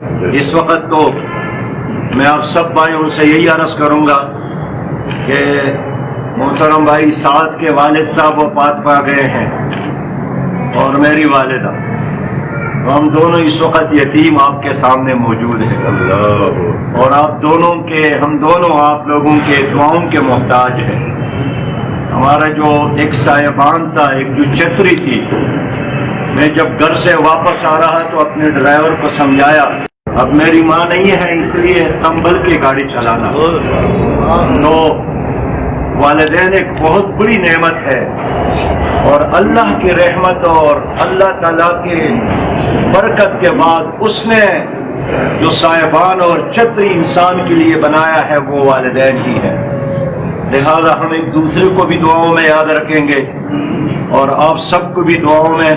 اس وقت تو میں آپ سب بھائیوں سے یہی عرض کروں گا کہ محترم بھائی سعد کے والد صاحب وفات پا گئے ہیں اور میری والدہ، ہم دونوں اس وقت یتیم آپ کے سامنے موجود ہیں اور ہم دونوں آپ لوگوں کے دعاؤں کے محتاج ہیں۔ ہمارا جو ایک سائبان تھا، ایک جو چھتری تھی، میں جب گھر سے واپس آ رہا تو اپنے ڈرائیور کو سمجھایا اب میری ماں نہیں ہے اس لیے سنبھل کے گاڑی چلانا۔ تو والدین ایک بہت بڑی نعمت ہے اور اللہ کی رحمت اور اللہ تعالیٰ کے برکت کے بعد اس نے جو سائبان اور چھتری انسان کے لیے بنایا ہے وہ والدین ہی ہے۔ لہذا ہم ایک دوسرے کو بھی دعاؤں میں یاد رکھیں گے اور آپ سب کو بھی دعاؤں میں